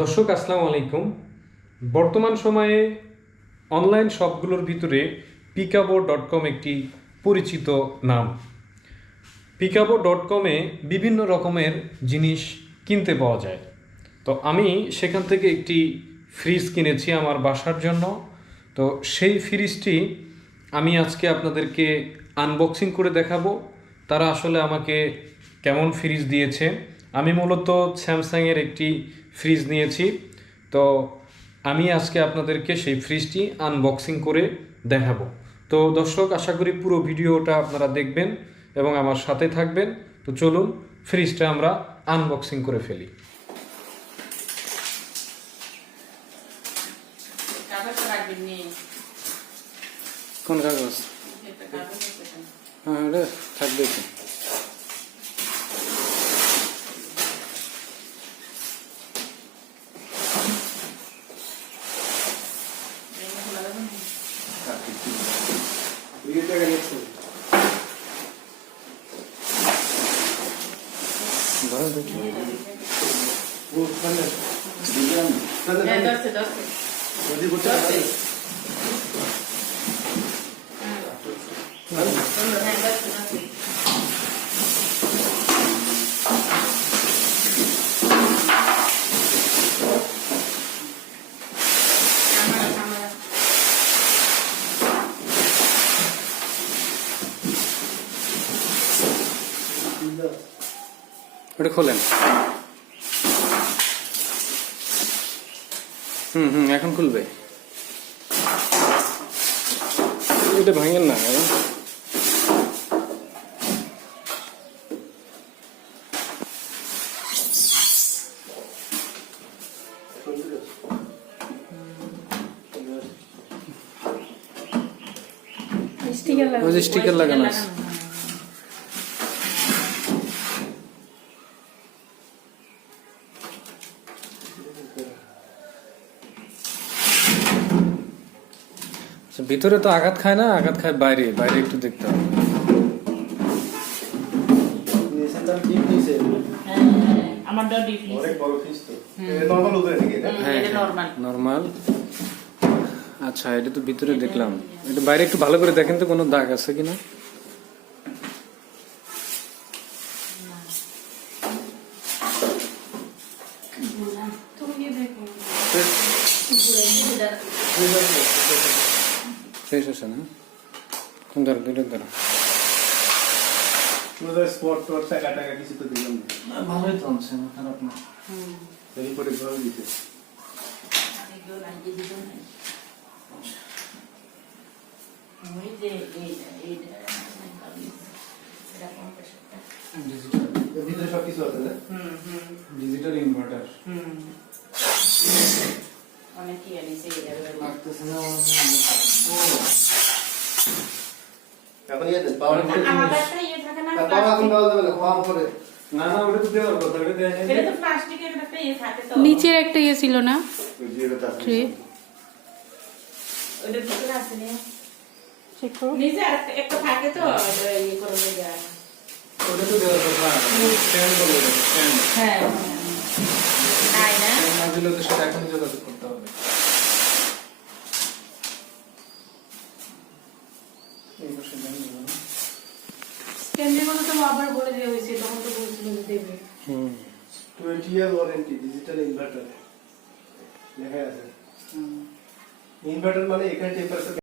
দর্শক আসসালামু আলাইকুম। বর্তমান সময়ে অনলাইন শপগুলোর ভিতরে পিকাবো.কম একটি পরিচিত নাম। পিকাবো.কমে বিভিন্ন রকমের জিনিস কিনতে পাওয়া যায়। তো আমি সেখান থেকে একটি ফ্রিজ কিনেছি আমার বাসার জন্য। তো সেই ফ্রিজটি আমি আজকে আপনাদেরকে আনবক্সিং করে দেখাবো তারা আসলে আমাকে কেমন ফ্রিজ দিয়েছে। আমি মূলত স্যামসাংয়ের একটি ফ্রিজ নিয়েছি। তো আমি আজকে আপনাদেরকে সেই ফ্রিজটি আনবক্সিং করে দেখাবো। তো দর্শক, আশা করি পুরো ভিডিওটা আপনারা দেখবেন এবং আমার সাথে থাকবেন। তো চলুন ফ্রিজটা আমরা আনবক্সিং করে ফেলি। কোন কাগজ? হ্যাঁ, এটা থাকবে তো। ওটা খোলেন। এখন খুলবে। এটা ভাঙেন না। স্টিকার লাগানো আছে। ভিতরে তো আঘাত খায় না, আঘাত খায় বাইরে। বাইরে একটু দেখতে হবে। নরমাল। আচ্ছা, এটা তো ভিতরে দেখলাম। এটা বাইরে একটু ভালো করে দেখেন তো কোনো দাগ আছে কিনা। শেষ আছে না? কোন ধরো দুইটার ধরো। স্পট টট টাকা কিছু তো দিলাম না। ভালোই তো আছে, খারাপ না। এই করে ভালো দিতে। ভিতরে সব কিছু আছে না? Digital inverter. অনেকই আনিছে লাগতেছে না। এখন ইয়ে দেন পাওয়ার করে আমারটা ইয়ে থাকে না পাওয়ার এখন দাও দেবে না পাওয়ার করে না না, ওটা তো দেওয়ার কথা। ওটা দেয়া যায়। এটা তো প্লাস্টিকের একটা ইয়ে থাকে তো নিচের একটা ইয়ে ছিল না ওই জিরোটা ট্রে, ওটা ভিতরে আছে না চেক করো। নিচে একটা থাকে তো ইয়ে করে দেয় ওটা তো দেওয়ার কথা। স্ট্যান্ড বলে দেয়, স্ট্যান্ড। হ্যাঁ তাই না না দিলে তো সেটা এখনই যোগাযোগ করতে হবে। এই বসে দেন না। স্ট্যান্ডের কথা তো আবার বলে দেওয়া হয়েছে, তখন তো বলছিল যে দেবে। 20 ইয়ার ওয়ারেন্টি ডিজিটাল ইনভার্টার লেখা আছে। ইনভার্টার মানে এখানে টেম্পারেচার